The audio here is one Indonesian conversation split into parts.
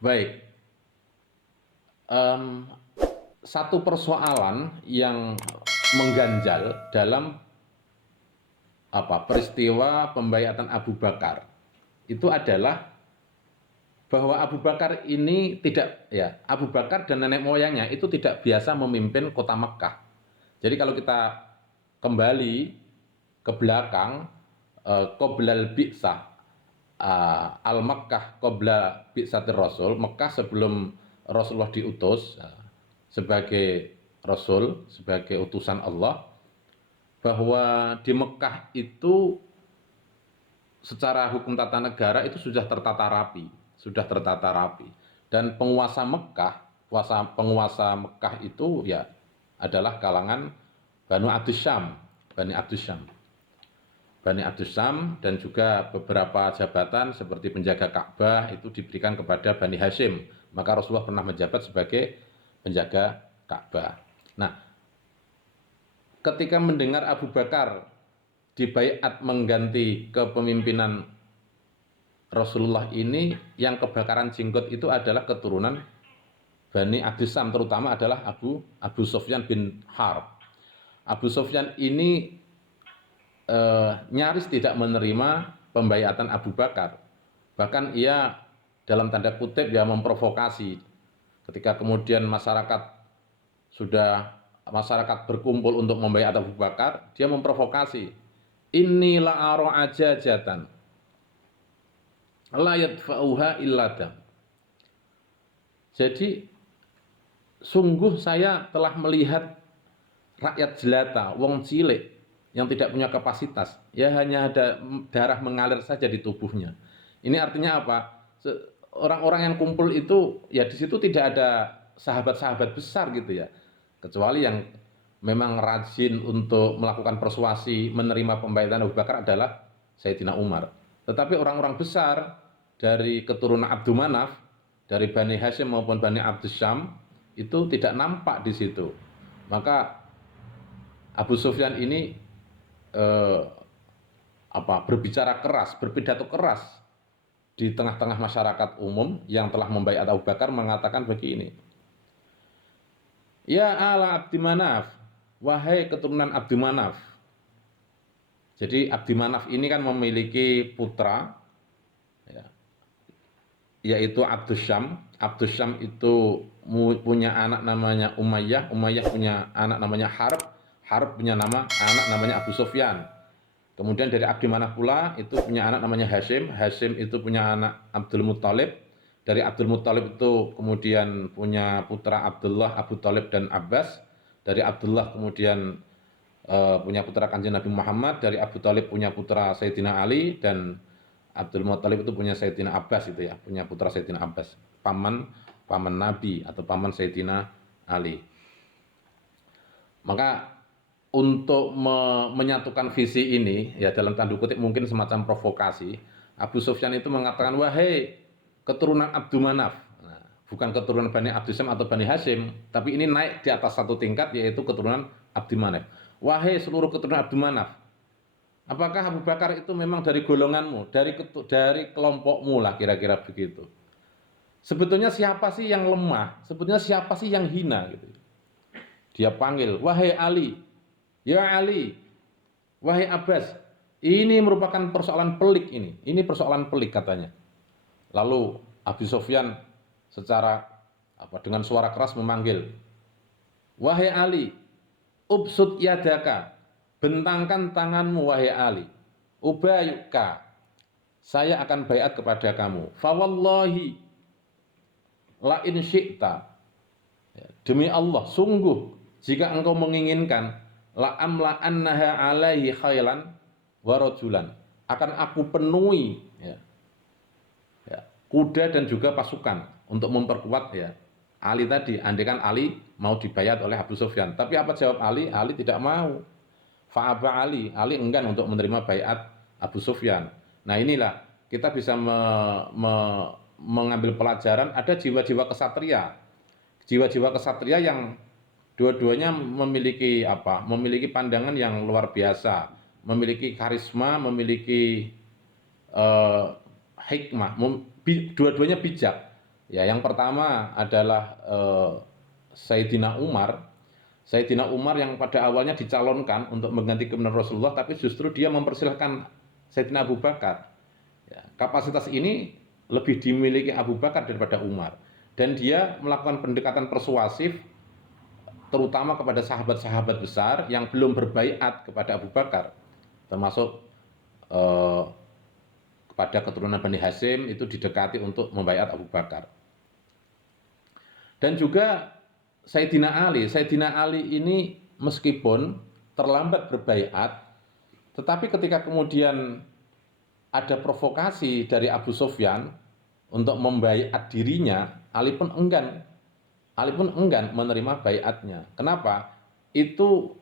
Baik, mmm, satu persoalan yang mengganjal dalam peristiwa pembaiatan Abu Bakar, itu adalah bahwa Abu Bakar ini tidak ya, Abu Bakar dan nenek moyangnya itu tidak biasa memimpin kota Mekkah. Jadi kalau kita kembali ke belakang, qoblal bi'tsah, al-Makkah qabla bi'tsatir Rasul, Mekkah sebelum Rasulullah diutus sebagai Rasul, sebagai utusan Allah, bahwa di Mekkah itu secara hukum tata negara itu sudah tertata rapi, sudah tertata rapi. Dan penguasa Mekkah itu ya adalah kalangan Banu Abdus Syam, Bani Abdus Syam. Bani Abdus Syam dan juga beberapa jabatan seperti penjaga Ka'bah itu diberikan kepada Bani Hashim. Maka Rasulullah pernah menjabat sebagai penjaga Ka'bah. Nah, ketika mendengar Abu Bakar dibaiat mengganti kepemimpinan Rasulullah ini, yang kebakaran jenggot itu adalah keturunan Bani Abdus Syam, terutama adalah Abu Sufyan bin Harb. Abu Sufyan ini nyaris tidak menerima pembaiatan Abu Bakar. Bahkan ia dalam tanda kutip ya memprovokasi. Ketika kemudian masyarakat berkumpul untuk membaiat Abu Bakar, dia memprovokasi. Inilah aro aja jatan la yadfa'uha illa dam. Jadi sungguh saya telah melihat rakyat jelata, wong cilik yang tidak punya kapasitas, ya hanya ada darah mengalir saja di tubuhnya. Ini artinya apa? Orang-orang yang kumpul itu ya di situ tidak ada sahabat-sahabat besar gitu ya, kecuali yang memang rajin untuk melakukan persuasi menerima pembaiatan Abu Bakar adalah Sayyidina Umar. Tetapi orang-orang besar dari keturunan Abdul Manaf, dari Bani Hashim maupun Bani Abdus Syam itu tidak nampak di situ. Maka Abu Sufyan ini berbicara keras, berpidato keras di tengah-tengah masyarakat umum yang telah membaiat Abu Bakar, mengatakan begini. Ya ala Abdi Manaf, wahai keturunan Abdi Manaf. Jadi Abdi Manaf ini kan memiliki putra ya, yaitu Abdus Syam. Abdus Syam itu punya anak namanya Umayyah, Umayyah punya anak namanya Harb, Harb punya anak namanya Abu Sufyan. Kemudian dari Abdi Manaf pula itu punya anak namanya Hashim, Hashim itu punya anak Abdul Muttalib. Dari Abdul Muttalib itu kemudian punya putra Abdullah, Abu Thalib dan Abbas. Dari Abdullah kemudian punya putra Kanjeng Nabi Muhammad. Dari Abu Thalib punya putra Sayyidina Ali, dan Abdul Muttalib itu punya Sayyidina Abbas itu ya, punya putra Sayyidina Abbas, paman Nabi atau paman Sayyidina Ali. Maka untuk menyatukan visi ini ya dalam tanda kutip mungkin semacam provokasi, Abu Sufyan itu mengatakan, wahai keturunan Abdul Manaf, nah, bukan keturunan Bani Abdus Syam atau Bani Hashim, tapi ini naik di atas satu tingkat, yaitu keturunan Abdul Manaf. Wahai seluruh keturunan Abdul Manaf, apakah Abu Bakar itu memang dari golonganmu, dari kelompokmu lah, kira-kira begitu. Sebetulnya siapa sih yang lemah? Sebetulnya siapa sih yang hina gitu. Dia panggil, wahai Ali, ya Ali, wahai Abbas. Ini merupakan persoalan pelik ini. Ini persoalan pelik katanya. Lalu Abu Sufyan secara dengan suara keras memanggil, wahai Ali, ubsud yadaka, bentangkan tanganmu wahai Ali, ubayuka, saya akan baiat kepada kamu. Fawallahi la in syi'ta, demi Allah, sungguh jika engkau menginginkan, la amla annaha alaihi khailan wa rajulan, akan aku penuhi ya, kuda dan juga pasukan untuk memperkuat ya Ali tadi. Andaikan Ali mau dibayat oleh Abu Sufyan, tapi apa jawab Ali? Ali tidak mau. Fa'aba Ali, Ali enggan untuk menerima baiat Abu Sufyan. Nah inilah kita bisa mengambil pelajaran, ada jiwa-jiwa kesatria, jiwa-jiwa kesatria yang dua-duanya memiliki memiliki pandangan yang luar biasa, memiliki karisma, memiliki hikmah, dua-duanya bijak. Ya, yang pertama adalah Sayyidina Umar. Sayyidina Umar yang pada awalnya dicalonkan untuk mengganti kepemimpinan Rasulullah, tapi justru dia mempersilahkan Sayyidina Abu Bakar. Ya, kapasitas ini lebih dimiliki Abu Bakar daripada Umar. Dan dia melakukan pendekatan persuasif terutama kepada sahabat-sahabat besar yang belum berbaiat kepada Abu Bakar, termasuk eh, kepada keturunan Bani Hashim itu didekati untuk membaiat Abu Bakar. Dan juga Sayyidina Ali ini meskipun terlambat berbaiat, tetapi ketika kemudian ada provokasi dari Abu Sufyan untuk membaiat dirinya, Ali pun enggan menerima baiatnya. Kenapa? Itu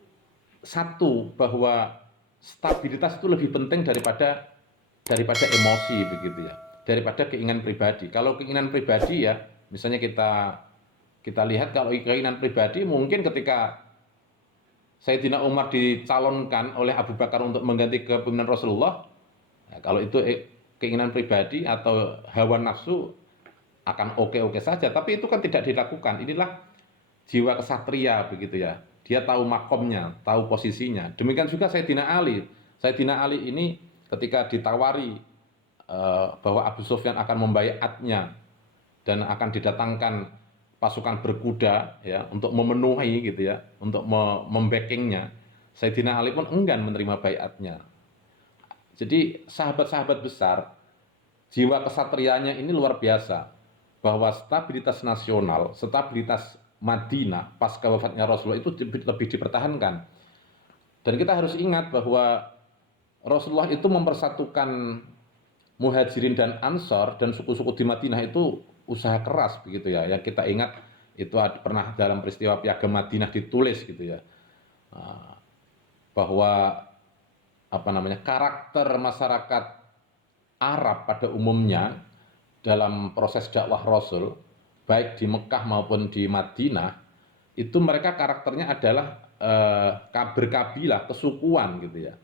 satu, bahwa stabilitas itu lebih penting daripada emosi begitu ya, daripada keinginan pribadi. Kalau keinginan pribadi ya, misalnya kita lihat kalau keinginan pribadi mungkin ketika Sayyidina Umar dicalonkan oleh Abu Bakar untuk mengganti kepemimpinan Rasulullah, ya, kalau itu keinginan pribadi atau hawa nafsu akan oke-oke saja, tapi itu kan tidak dilakukan. Inilah jiwa kesatria begitu ya. Dia tahu makomnya, tahu posisinya. Demikian juga Sayyidina Ali. Sayyidina Ali ini ketika ditawari bahwa Abu Sufyan akan membaiatnya dan akan didatangkan pasukan berkuda ya untuk memenuhi gitu ya, untuk membackingnya, Sayyidina Ali pun enggan menerima baiatnya. Jadi sahabat-sahabat besar, jiwa kesatrianya ini luar biasa, bahwa stabilitas nasional, stabilitas Madinah pasca wafatnya Rasulullah itu lebih dipertahankan. Dan kita harus ingat bahwa Rasulullah itu mempersatukan Muhajirin dan Ansor dan suku-suku di Madinah itu usaha keras begitu ya. Yang kita ingat itu pernah dalam peristiwa Piagam Madinah ditulis gitu ya. Bahwa karakter masyarakat Arab pada umumnya dalam proses dakwah Rasul, baik di Mekah maupun di Madinah, itu mereka karakternya adalah berkabilah, kesukuan gitu ya.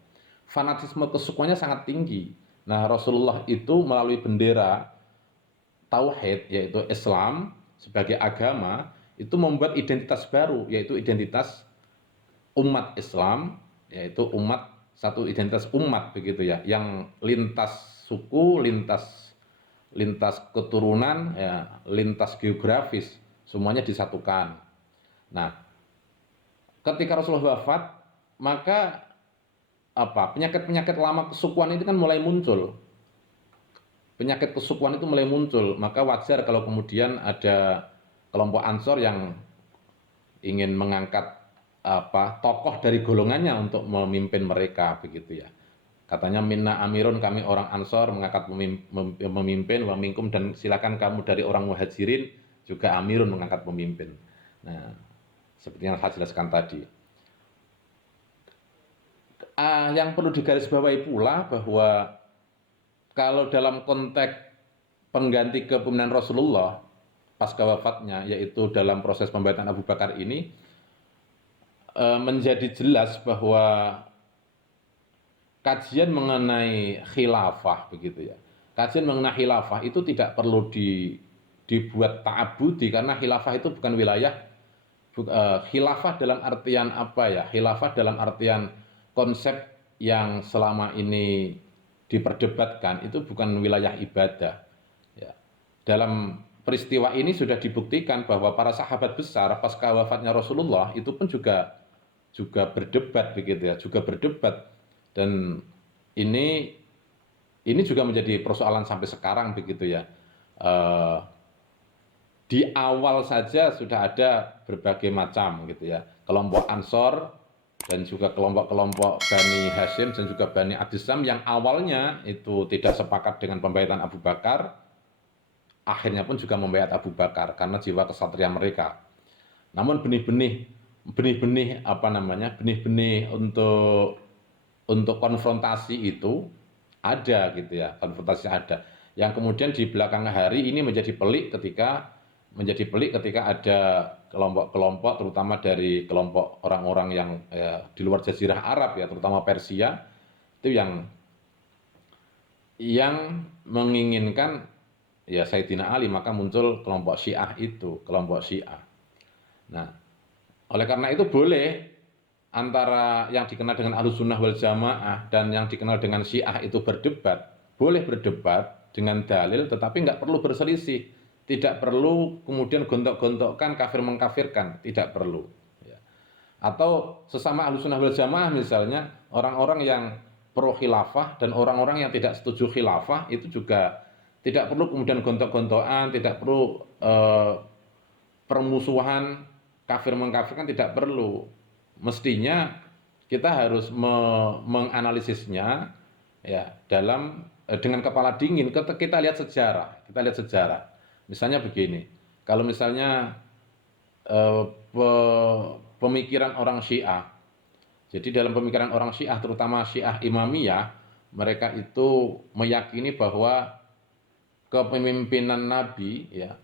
Fanatisme kesukuannya sangat tinggi. Nah, Rasulullah itu melalui bendera tauhid, yaitu Islam sebagai agama, itu membuat identitas baru, yaitu identitas umat Islam, yaitu satu identitas umat begitu ya, yang lintas suku, lintas keturunan, ya, lintas geografis, semuanya disatukan. Nah, ketika Rasulullah wafat, maka penyakit-penyakit lama kesukuan itu kan mulai muncul. Penyakit kesukuan itu mulai muncul, maka wajar kalau kemudian ada kelompok Ansor yang ingin mengangkat tokoh dari golongannya untuk memimpin mereka begitu ya. Katanya minna amirun, kami orang Ansor mengangkat memimpin, wa minkum, dan silakan kamu dari orang Muhajirin juga amirun mengangkat pemimpin. Nah, seperti yang saya jelaskan tadi. Yang perlu digarisbawahi pula bahwa kalau dalam konteks pengganti kepemimpinan Rasulullah pasca wafatnya, yaitu dalam proses pembaiatan Abu Bakar ini, menjadi jelas bahwa kajian mengenai khilafah begitu ya. Kajian mengenai khilafah itu tidak perlu dibuat ta'abudi, karena khilafah itu bukan wilayah. Khilafah dalam artian apa ya? Khilafah dalam artian konsep yang selama ini diperdebatkan itu bukan wilayah ibadah. Ya. Dalam peristiwa ini sudah dibuktikan bahwa para sahabat besar pasca wafatnya Rasulullah itu pun juga berdebat begitu ya, juga berdebat, dan ini juga menjadi persoalan sampai sekarang begitu ya. Di awal saja sudah ada berbagai macam gitu ya, kelompok Ansor dan juga kelompok-kelompok Bani Hashim dan juga Bani Abdissam yang awalnya itu tidak sepakat dengan pembaiatan Abu Bakar, akhirnya pun juga membaiat Abu Bakar karena jiwa kesatria mereka. Namun benih-benih untuk konfrontasi itu ada gitu ya, konfrontasi ada. Yang kemudian di belakang hari ini menjadi pelik ketika ada kelompok-kelompok, terutama dari kelompok orang-orang yang di luar Jazirah Arab ya, terutama Persia, itu yang menginginkan ya Sayyidina Ali, maka muncul kelompok Syiah itu, kelompok Syiah. Nah, oleh karena itu boleh antara yang dikenal dengan Ahlussunnah wal Jamaah dan yang dikenal dengan Syiah itu berdebat, boleh berdebat dengan dalil, tetapi nggak perlu berselisih, tidak perlu kemudian gontok-gontokkan, kafir mengkafirkan, tidak perlu. Ya. Atau sesama Ahlussunnah wal Jamaah misalnya, orang-orang yang pro khilafah dan orang-orang yang tidak setuju khilafah itu juga tidak perlu kemudian gontok-gontokan, tidak perlu permusuhan, kafir mengkafirkan, tidak perlu. Mestinya kita harus menganalisisnya ya dengan kepala dingin. Kita lihat sejarah. Misalnya begini, kalau misalnya pemikiran orang Syiah, jadi dalam pemikiran orang Syiah, terutama Syiah Imamiyah, mereka itu meyakini bahwa kepemimpinan Nabi, ya,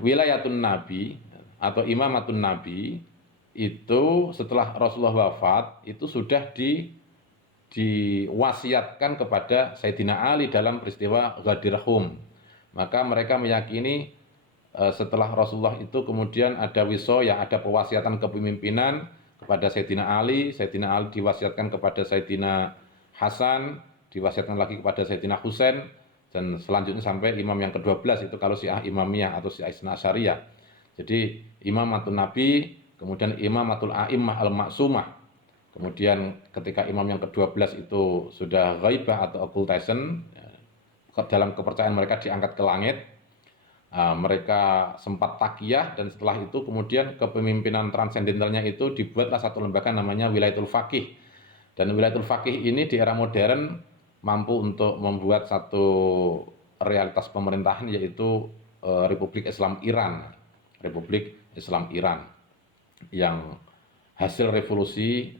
wilayatun Nabi atau imamatun Nabi itu setelah Rasulullah wafat itu sudah diwasiatkan kepada Sayyidina Ali dalam peristiwa Ghadir Hum. Maka mereka meyakini setelah Rasulullah itu kemudian ada wisoyah, ada pewasiatan kepemimpinan kepada Sayyidina Ali diwasiatkan kepada Sayyidina Hasan, diwasiatkan lagi kepada Sayyidina Husain, dan selanjutnya sampai imam yang ke-12 itu kalau Syiah Imamiyah atau Syiah Isna Asyariyah. Jadi imamatul Nabi, kemudian imamatul a'immah al-maksumah. Kemudian ketika imam yang ke-12 itu sudah ghaibah atau occultation, dalam kepercayaan mereka diangkat ke langit, mereka sempat takiyah, dan setelah itu kemudian kepemimpinan transendentalnya itu dibuatlah satu lembaga namanya Wilayatul Faqih. Dan Wilayatul Faqih ini di era modern mampu untuk membuat satu realitas pemerintahan, yaitu Republik Islam Iran yang hasil revolusi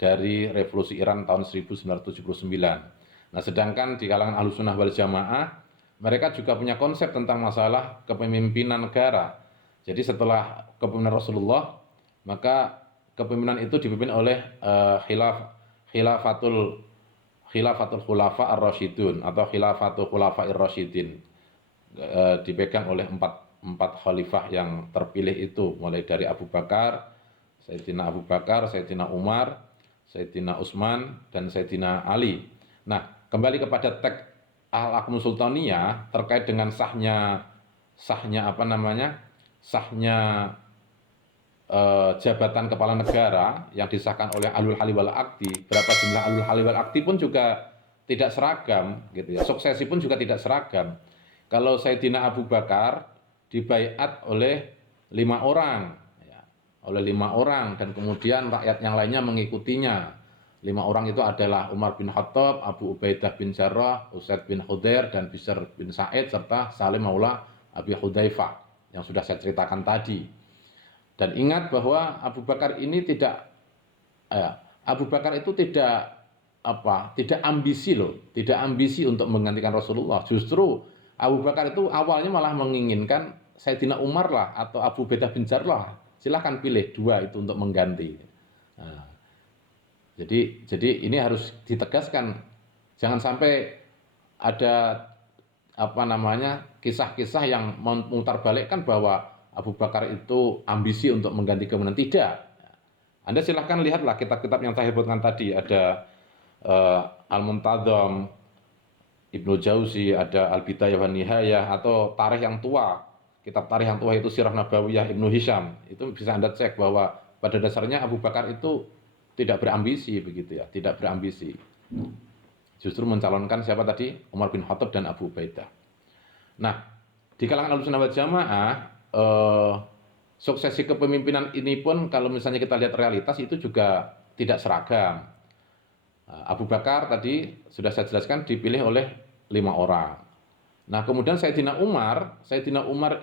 dari revolusi Iran tahun 1979. Nah, sedangkan di kalangan Ahlussunnah wal Jamaah mereka juga punya konsep tentang masalah kepemimpinan negara. Jadi setelah kepemimpinan Rasulullah, maka kepemimpinan itu dipimpin oleh khilafatul khulafa ar-rasyidun atau khilafatul khulafa ar-rasyidin, dipegang oleh empat khalifah yang terpilih itu, mulai dari Sayyidina Abu Bakar, Sayyidina Umar, Sayyidina Utsman, dan Sayyidina Ali. Nah, kembali kepada teks Al-Ahkam Sultaniyah terkait dengan sahnya jabatan kepala negara yang disahkan oleh Ahlul Halli wal Aqdi. Berapa jumlah Ahlul Halli wal Aqdi pun juga tidak seragam, gitu ya. Suksesi pun juga tidak seragam. Kalau Sayyidina Abu Bakar dibaiat oleh 5 orang, ya, dan kemudian rakyat yang lainnya mengikutinya. 5 orang itu adalah Umar bin Khattab, Abu Ubaidah bin Jarrah, Usaid bin Khudair, dan Bishr bin Sa'id, serta Salim Maula Abi Hudzaifah yang sudah saya ceritakan tadi. Dan ingat bahwa Abu Bakar itu tidak ambisi untuk menggantikan Rasulullah. Justru Abu Bakar itu awalnya malah menginginkan Sayyidina Umar lah atau Abu Ubaidah bin Jarrah. Silahkan pilih 2 itu untuk mengganti. Nah, jadi ini harus ditegaskan, jangan sampai ada kisah-kisah yang memutarbalikkan bahwa Abu Bakar itu ambisi untuk mengganti kepemimpinan. Tidak. Anda silahkan lihatlah kitab-kitab yang saya sebutkan tadi, ada Al-Muntadham Ibnu Jauzi, ada Al-Bidayah wan Nihayah, atau tarikh yang tua, kitab tarikh yang tua itu Sirah Nabawiyah Ibnu Hisham. Itu bisa Anda cek bahwa pada dasarnya Abu Bakar itu tidak berambisi, begitu ya, tidak berambisi. Justru mencalonkan siapa tadi? Umar bin Khattab dan Abu Ubaidah. Nah, di kalangan Ahlussunnah wal Jamaah, suksesi kepemimpinan ini pun kalau misalnya kita lihat realitas itu juga tidak seragam. Abu Bakar tadi sudah saya jelaskan dipilih oleh 5 orang. Nah, kemudian Sayyidina Umar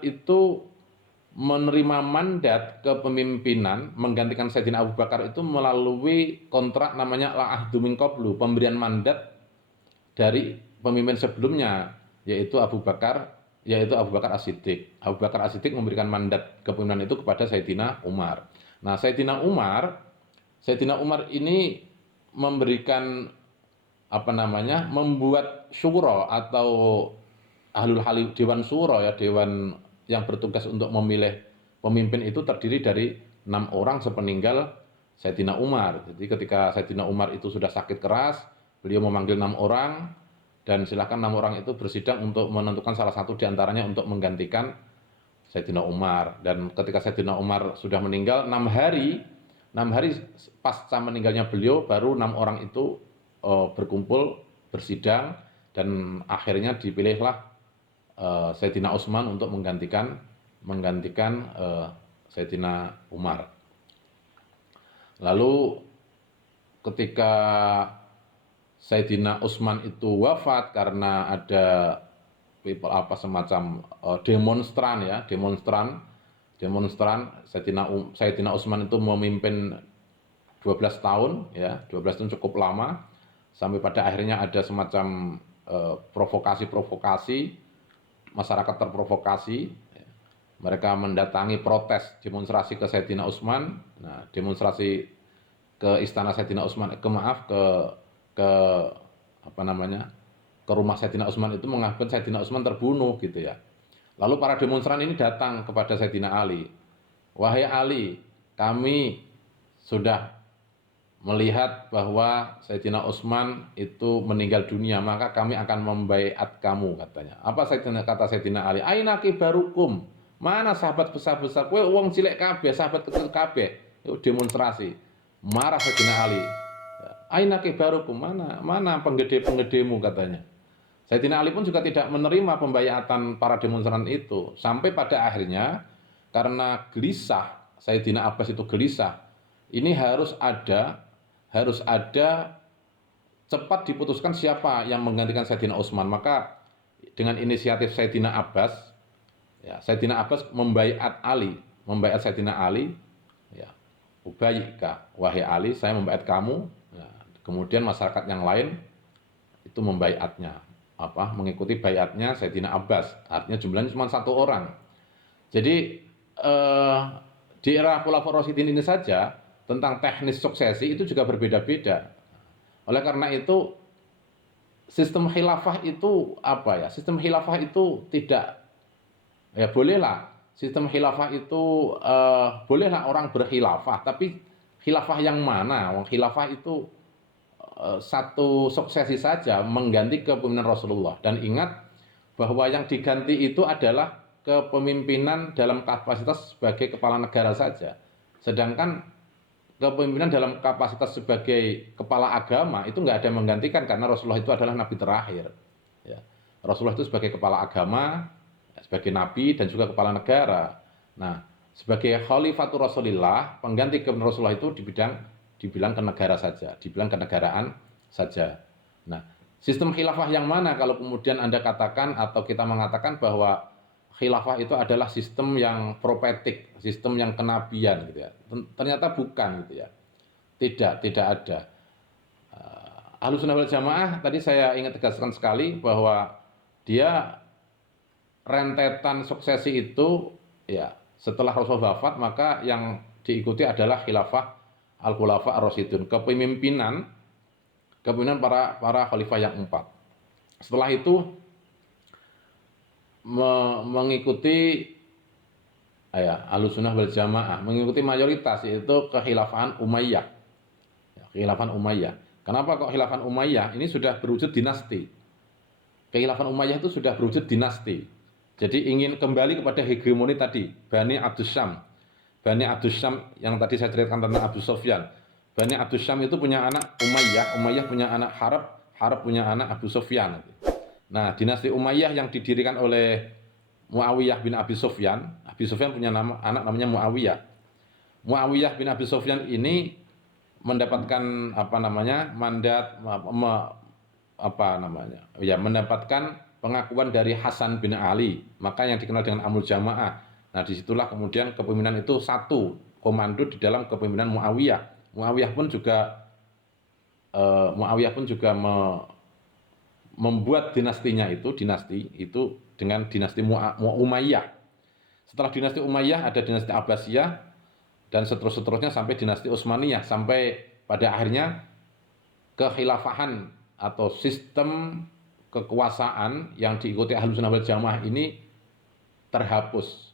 itu menerima mandat kepemimpinan menggantikan Sayyidina Abu Bakar itu melalui kontrak namanya al-ahdu min qablu, pemberian mandat dari pemimpin sebelumnya, yaitu Abu Bakar As-Siddiq. Abu Bakar As-Siddiq memberikan mandat kepemimpinan itu kepada Sayyidina Umar. Nah, Sayyidina Umar ini memberikan membuat syura atau Ahlul Halil Dewan Syuro ya, dewan yang bertugas untuk memilih pemimpin itu terdiri dari 6 orang sepeninggal Sayyidina Umar. Jadi ketika Sayyidina Umar itu sudah sakit keras, beliau memanggil 6 orang dan silakan 6 orang itu bersidang untuk menentukan salah satu di antaranya untuk menggantikan Sayyidina Umar. Dan ketika Sayyidina Umar sudah meninggal 6 hari pasca meninggalnya beliau baru 6 orang itu berkumpul bersidang dan akhirnya dipilihlah Sayyidina Utsman untuk menggantikan Sayyidina Umar. Lalu ketika Sayyidina Utsman itu wafat karena ada semacam demonstran ya, Sayyidina Utsman itu memimpin 12 tahun ya, 12 tahun cukup lama sampai pada akhirnya ada semacam provokasi, masyarakat terprovokasi, mereka mendatangi protes demonstrasi ke Sayyidina Utsman. Nah, demonstrasi ke istana Sayyidina Utsman, ke rumah Sayyidina Utsman itu mengakibatkan Sayyidina Utsman terbunuh gitu ya. Lalu para demonstran ini datang kepada Sayyidina Ali. Wahai Ali, kami sudah melihat bahwa Sayyidina Utsman itu meninggal dunia, maka kami akan membaiat kamu katanya. Apa kata Sayyidina Ali? Aina kibarukum. Mana sahabat besar-besar? Kowe wong cilik kabeh, sahabat kecil kabeh. Demonstrasi. Marah Sayyidina Ali. Aina kibarukum, mana penggede-penggedemu katanya. Sayyidina Ali pun juga tidak menerima pembaiatan para demonstran itu. Sampai pada akhirnya karena gelisah, Sayyidina Abbas itu gelisah. Ini harus ada cepat diputuskan siapa yang menggantikan Sayyidina Utsman. Maka dengan inisiatif Sayyidina Abbas, ya, Sayyidina Abbas membaiat Sayyidina Ali, ya, ubayyika, wahai Ali, saya membaiat kamu. Ya, kemudian masyarakat yang lain itu membaiatnya, mengikuti baiatnya Sayyidina Abbas. Artinya jumlahnya cuma 1 orang. Jadi di era Khulafaur Rasyidin ini saja tentang teknis suksesi itu juga berbeda-beda. Oleh karena itu sistem khilafah itu Sistem khilafah itu tidak ya, bolehlah sistem khilafah itu bolehlah orang berkhilafah, tapi khilafah yang mana? Khilafah itu satu suksesi saja mengganti kepemimpinan Rasulullah. Dan ingat bahwa yang diganti itu adalah kepemimpinan dalam kapasitas sebagai kepala negara saja. Sedangkan kepemimpinan dalam kapasitas sebagai kepala agama itu nggak ada yang menggantikan karena Rasulullah itu adalah nabi terakhir. Ya. Rasulullah itu sebagai kepala agama, sebagai nabi dan juga kepala negara. Nah, sebagai khalifatur Rasulillah, pengganti kepemimpinan Rasulullah itu dibilang ke negara saja, dibilang kenegaraan saja. Nah, sistem khilafah yang mana kalau kemudian Anda katakan atau kita mengatakan bahwa khilafah itu adalah sistem yang profetik, sistem yang kenabian gitu ya. Ternyata bukan gitu ya. Tidak ada. Ahlussunnah wal Jamaah tadi saya ingat tegaskan sekali bahwa dia rentetan suksesi itu ya setelah Rasulullah wafat maka yang diikuti adalah khilafah al-khulafa ar-rasyidun, kepemimpinan para khalifah yang 4. Setelah itu mengikuti Ahlussunnah wal Jamaah, mengikuti mayoritas yaitu kekhilafahan Umayyah. Kekhilafahan Umayyah. Kenapa kok khilafan Umayyah? Ini sudah berwujud dinasti. Kekhilafan Umayyah itu sudah berwujud dinasti. Jadi ingin kembali kepada hegemoni tadi, Bani Abdus Syam. Bani Abdus Syam yang tadi saya ceritakan tentang Abu Sufyan. Bani Abdus Syam itu punya anak Umayyah, Umayyah punya anak Harb, Harb punya anak Abu Sufyan. Nah, dinasti Umayyah yang didirikan oleh Muawiyah bin Abi Sufyan punya anak namanya Muawiyah. Muawiyah bin Abi Sufyan ini mendapatkan mandat mendapatkan pengakuan dari Hasan bin Ali, maka yang dikenal dengan Amul Jamaah. Nah, disitulah kemudian kepemimpinan itu satu komando di dalam kepemimpinan Muawiyah. Muawiyah pun juga membuat dinasti itu dengan dinasti Umayyah. Setelah dinasti Umayyah ada dinasti Abbasiyah dan seterusnya sampai dinasti Utsmaniyah, sampai pada akhirnya kekhilafahan atau sistem kekuasaan yang diikuti Ahlussunnah wal Jamaah ini terhapus.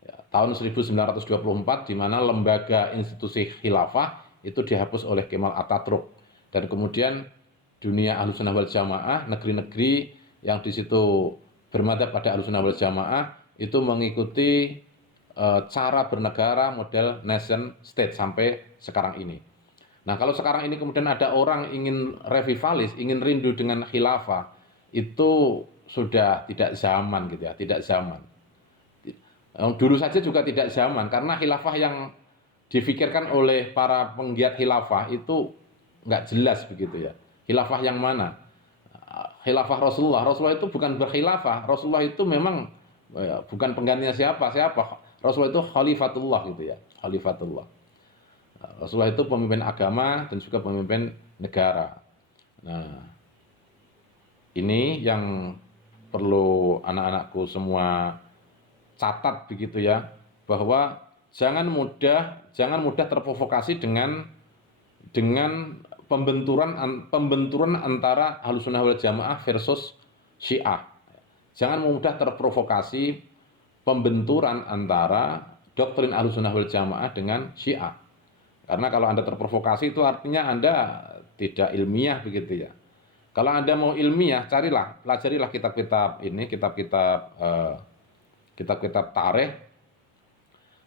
Ya, tahun 1924 di mana lembaga institusi khilafah itu dihapus oleh Kemal Atatürk, dan kemudian dunia Ahlussunnah wal Jamaah, negeri-negeri yang di situ bermadzhab pada Ahlussunnah wal Jamaah itu mengikuti cara bernegara model nation state sampai sekarang ini. Nah, kalau sekarang ini kemudian ada orang ingin revivalis, ingin rindu dengan khilafah, itu sudah tidak zaman gitu ya, tidak zaman. Dulu saja juga tidak zaman, karena khilafah yang difikirkan oleh para penggiat khilafah itu nggak jelas begitu ya. Khilafah yang mana? Khilafah Rasulullah. Rasulullah itu bukan berkhilafah. Rasulullah itu memang bukan penggantinya siapa. Rasulullah itu khalifatullah gitu ya. Khalifatullah. Rasulullah itu pemimpin agama dan juga pemimpin negara. Nah, ini yang perlu anak-anakku semua catat begitu ya, bahwa jangan mudah terprovokasi dengan pembenturan antara Ahlussunnah wal Jamaah versus Syiah. Jangan mudah terprovokasi pembenturan antara doktrin Ahlussunnah wal Jamaah dengan Syiah. Karena kalau Anda terprovokasi itu artinya Anda tidak ilmiah begitu ya. Kalau Anda mau ilmiah, pelajarilah kitab-kitab ini, kitab-kitab tarikh.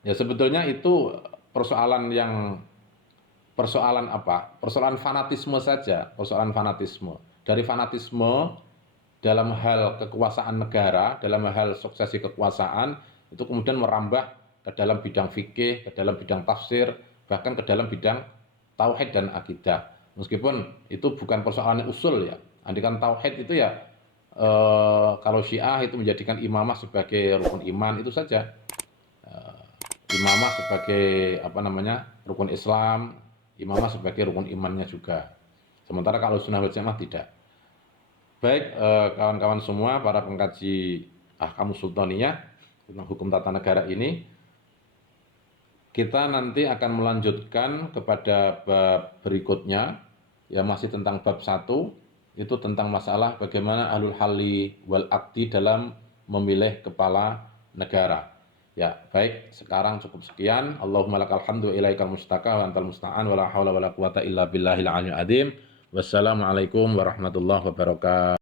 Ya sebetulnya itu persoalan apa? Persoalan fanatisme saja, persoalan fanatisme. Dari fanatisme dalam hal kekuasaan negara, dalam hal suksesi kekuasaan, itu kemudian merambah ke dalam bidang fikih, ke dalam bidang tafsir, bahkan ke dalam bidang tauhid dan akidah. Meskipun itu bukan persoalan usul ya. Andikan tauhid itu ya, kalau Syiah itu menjadikan imamah sebagai rukun iman, itu saja. Imamah sebagai rukun Islam, imamah sebagai rukun imannya juga. Sementara kalau Sunnah wal Jamaah tidak. Baik, kawan-kawan semua, para pengkaji Ahkamus Sultaniyah tentang hukum tata negara ini, kita nanti akan melanjutkan kepada bab berikutnya, ya masih tentang bab 1, itu tentang masalah bagaimana ahlul halli wal aqdi dalam memilih kepala negara. Ya, baik, sekarang cukup sekian. Allahumma lakal hamdu wa ilaikal mustaka wa antal musta'an wa la haula wa la quwata illa billahil aliyyil azim. Wassalamualaikum warahmatullahi wabarakatuh.